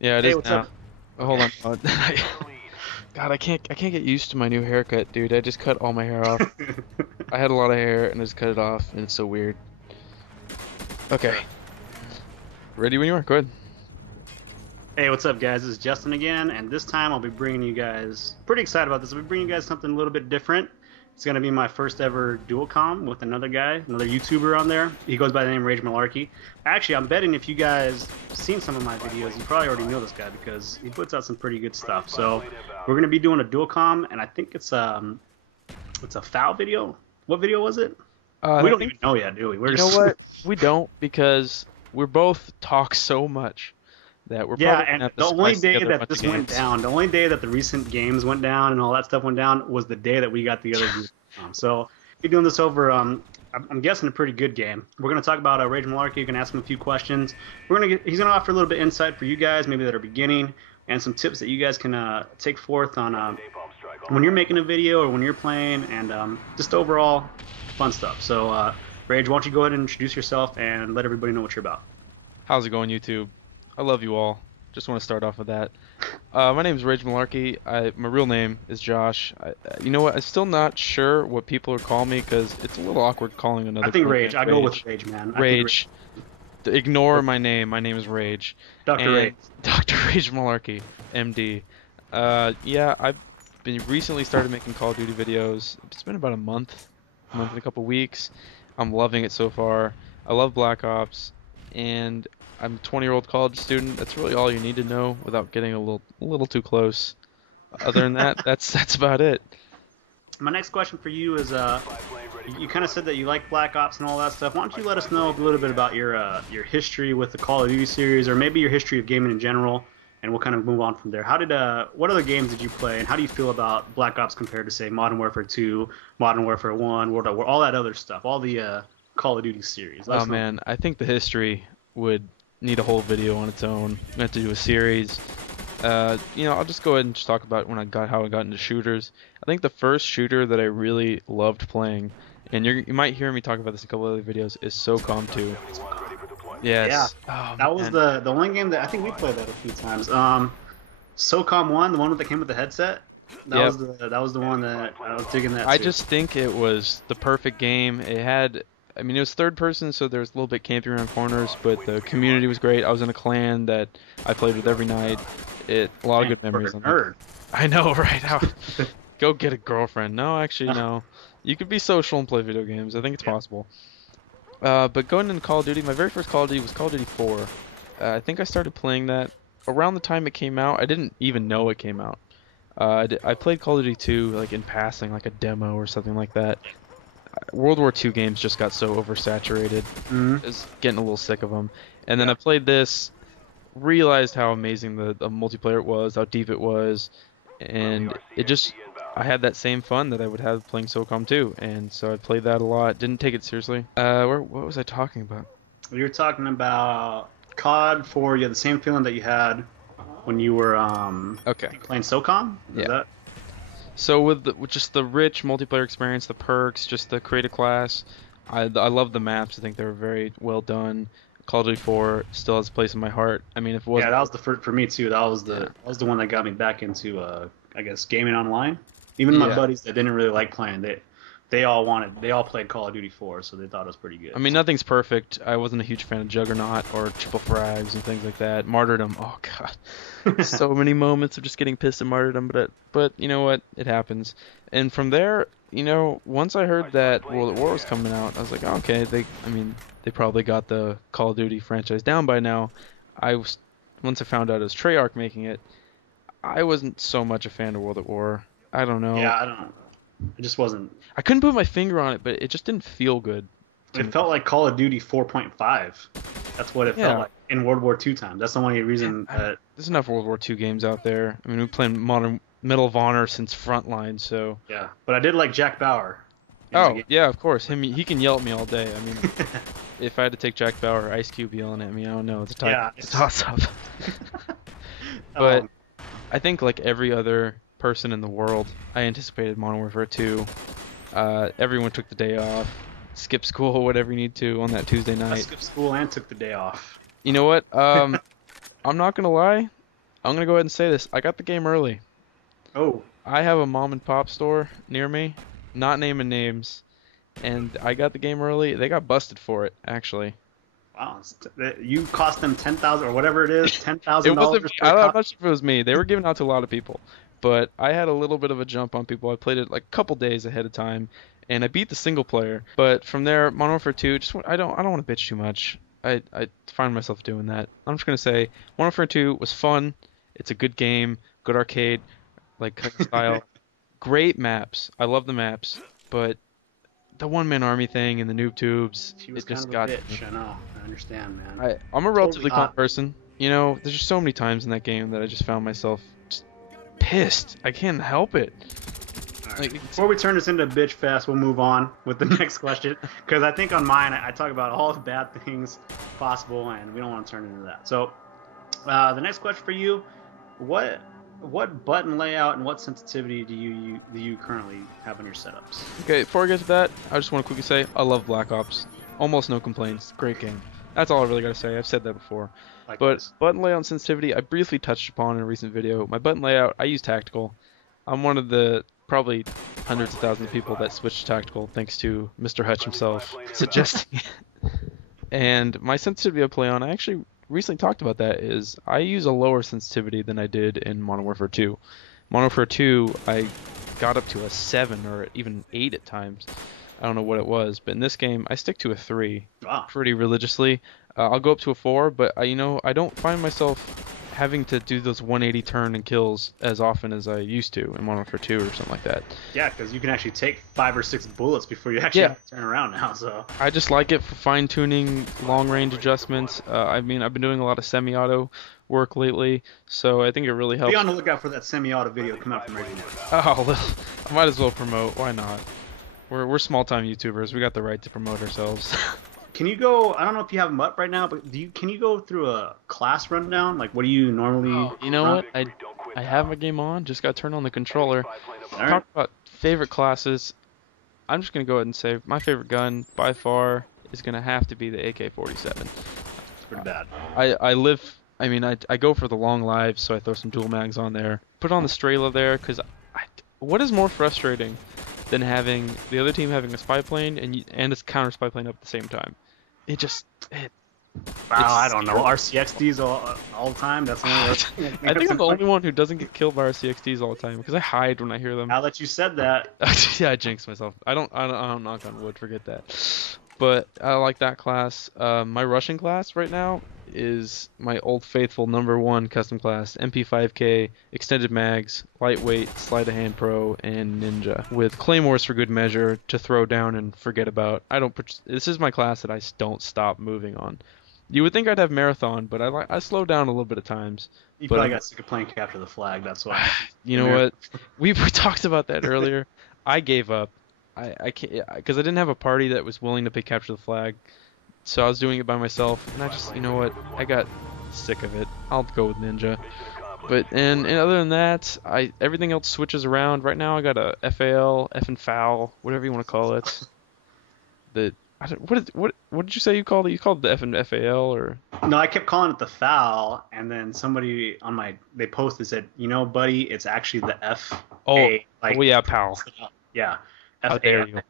Yeah, it Hey, is what's now. up? Oh, hold Okay. on. God, I can't get used to my new haircut, dude. I just cut all my hair off. I had a lot of hair and I just cut it off, and it's so weird. Okay, Sure. ready when you are. Go ahead. Hey, what's up, guys? This is Justin again, and this time I'll be bringing you guys. Pretty excited about this. I'll be bringing you guys something a little bit different. It's gonna be my first ever dual com with another guy, another YouTuber on there. He goes by the name Rage Malarkey. Actually, I'm betting if you guys seen some of my videos, you probably already know this guy because he puts out some pretty good stuff. So we're gonna be doing a dual com, and I think it's a FAL video. What video was it? We I don't think even know yet, do we? We're you know just what? We don't because we're both talk so much that we're Yeah, probably and gonna have to the only splice day together a that bunch of this went games. down, the only day that the recent games went down and all that stuff went down was the day that we got the other dude. So we're doing this over. I'm guessing a pretty good game. We're gonna talk about Rage Malarkey. You can ask him a few questions. He's gonna offer a little bit of insight for you guys, maybe that are beginning, and some tips that you guys can take forth on when you're making a video or when you're playing, and just overall fun stuff. So Rage, why don't you go ahead and introduce yourself and let everybody know what you're about? How's it going, YouTube? I love you all. Just want to start off with that. My name is Rage Malarkey. My real name is Josh. You know what? I'm still not sure what people are calling me because it's a little awkward calling I another think grown man Rage. I go with Rage. Rage, man. I think Rage. Rage. Ignore my name. My name is Rage. Dr. Rage. And Dr. Rage Malarkey, MD. Yeah, I've been recently started making Call of Duty videos. It's been about a month and a couple weeks. I'm loving it so far. I love Black Ops, and I'm a 20-year-old college student. That's really all you need to know without getting a little too close. Other than that, that's about it. My next question for you is you kind of said that you like Black Ops and all that stuff. Why don't you let us know a little bit about your history with the Call of Duty series, or maybe your history of gaming in general, and we'll kind of move on from there. What other games did you play, and how do you feel about Black Ops compared to say Modern Warfare 2, Modern Warfare 1, World at War, all that other stuff, all the Call of Duty series? Let Oh us know. man, I think the history would need a whole video on its own. We have to do a series. I'll just go ahead and just talk about how I got into shooters. I think the first shooter that I really loved playing, and you might hear me talk about this in a couple other videos, is SOCOM 2. Yeah, Yes. Oh that was man. the one game that I think we played that a few times. SOCOM 1, the one that came with the headset. Yep. That was the one that I was digging that I too. just think it was the perfect game. I mean, it was third person, so there was a little bit camping around corners, but the community was great. I was in a clan that I played with every night. A lot of Man, good you were memories a on that. nerd. I know, right? Go get a girlfriend. No, actually, no. You could be social and play video games. I think it's Yeah. possible. But going into Call of Duty, my very first Call of Duty was Call of Duty 4. I think I started playing that around the time it came out. I didn't even know it came out. I played Call of Duty 2 like in passing, like a demo or something like that. World War II games just got so oversaturated. Mhm. I was getting a little sick of them. And then Yeah. I played this, realized how amazing the multiplayer it was, how deep it was, and I had that same fun that I would have playing SOCOM 2, and so I played that a lot. Didn't take it seriously. What was I talking about? You're talking about COD 4. You had the same feeling that you had when you were I Okay, think playing SOCOM. Is yeah. that? So with just the rich multiplayer experience, the perks, just the create a class, I love the maps. I think they were very well done. Call of Duty 4 still has a place in my heart. I mean, if it Yeah, wasn't that for was the first for me too. yeah, That was the one that got me back into I guess gaming online. Even my yeah. buddies that didn't really like playing, they all played Call of Duty 4, so they thought it was pretty I good. mean, nothing's perfect. I wasn't a huge fan of Juggernaut or Triple Frags and things like that. Martyrdom, oh god, so many moments of just getting pissed at Martyrdom, but you know what? It happens. And from there, once I heard that World at War was coming out, I was like, oh, okay, I mean, they probably got the Call of Duty franchise down by now. I was Once I found out it was Treyarch making it, I wasn't so much a fan of World at War. I don't know. Yeah, I don't. It just wasn't. I couldn't put my finger on it, but it just didn't feel good to It me. felt like Call of Duty 4.5. That's what it felt Yeah. like in World War II times. That's the only Man, reason that. there's enough World War II games out there. I mean, we've played Modern Medal of Honor since Frontline, so. Yeah, but I did like Jack Bauer in the Oh, game. yeah, of course. He can yell at me all day. I mean, if I had to take Jack Bauer or Ice Cube yelling at me, I don't know. Yeah, It's a toss-up. But um, I think like every other person in the world, I anticipated Modern Warfare 2. Everyone took the day off, skip school, whatever you need to on that Tuesday I night. skipped school and took the day off. You know what? I'm not gonna lie. I'm gonna go ahead and say this. I got the game early. Oh, I have a mom and pop store near me, not naming names, and I got the game early. They got busted for it, actually. wow! You cost them 10,000 or whatever it is, ten It thousand wasn't me. dollars per I'm copy. not sure if it was me. They were giving out to a lot of people, but I had a little bit of a jump on people. I played it like a couple days ahead of time, and I beat the single player. But from there, Modern Warfare 2, I don't want to bitch too much. I find myself doing that. I'm just gonna say Modern Warfare 2 was fun. It's a good game, good arcade, like cutting style, great maps. I love the maps, but the one man army thing and the noob tubes, She was it kind just of a got to me. bitch. I know. I understand, man. I'm a Totally relatively calm hot. person. You know, there's just so many times in that game that I just found myself just pissed. I can't help it. All right. Like, Before we turn this into a bitch fest, we'll move on with the next question. Because I think on mine, I talk about all the bad things possible, and we don't want to turn into that. So, the next question for you: what what button layout and what sensitivity do you currently have on your setups? okay, before I get to that, I just want to quickly say I love Black Ops. Almost no complaints. Great game. That's all I really gotta say. I've said that before. But Likewise. button layout and sensitivity, I briefly touched upon in a recent video. My button layout, I use tactical. I'm one of the probably hundreds of thousands of people that switch to tactical thanks to Mr. Hutch himself suggesting it. And my sensitivity I play on, I actually recently talked about that, is I use a lower sensitivity than I did in Modern Warfare 2. Modern Warfare 2, I got up to a 7 or even 8 at times. I don't know what it was, but in this game, I stick to a 3 Wow. pretty religiously. I'll go up to a 4, but I don't find myself having to do those 180 turn and kills as often as I used to in Modern Warfare 2 or something like that. Yeah, because you can actually take 5 or 6 bullets before you actually Yeah, have to turn around now. So I just like it for fine-tuning long-range adjustments. I mean, I've been doing a lot of semi-auto work lately, so I think it really be helps. on the lookout for that semi-auto video coming out from Raging War. Oh, well, I might as well promote. Why not? We're small-time YouTubers. We got the right to promote ourselves. Can you go? I don't know if you have them up right now, but can you go through a class rundown? Like, what do you normally You know run? what? I have my game on. Just got to turn on the controller. All right, Talk about favorite classes. I'm just gonna go ahead and say my favorite gun by far is gonna have to be the AK-47. it's pretty bad. I live. I mean, I go for the long lives, so I throw some dual mags on there. Put on the Strela there, because what is more frustrating than having the other team having a spy plane and a counter spy plane up at the same time? It just Wow, I it's don't know. RCXDs all the time. That's the only other thing I think I think that's I'm the funny. only one who doesn't get killed by RCXDs all the time because I hide when I hear them. Now that you said that, Yeah, I jinxed myself. I don't knock on wood, forget that. But I like that class. My Russian class right now is my old faithful number one custom class, MP5K, extended mags, lightweight, sleight of hand pro, and ninja, with claymores for good measure to throw down and forget about. This is my class that I don't stop moving on. You would think I'd have marathon, but I slow down a little bit at times. you But probably got sick of playing capture the flag. That's why. you know what? We talked about that earlier. I gave up. I can't because I didn't have a party that was willing to pay capture the flag, so I was doing it by myself. And I just, you know what? I got sick of it. I'll go with ninja. But and other than that, I everything else switches around. Right now, I got a FAL, F and FAL, whatever you want to call it. The I don't, what did you say you called it? You called it the F and FAL or? No, I kept calling it the foul, and then somebody on they posted said, you know, buddy, it's actually the F Oh, A like well, yeah, pal. yeah, How F dare A. you?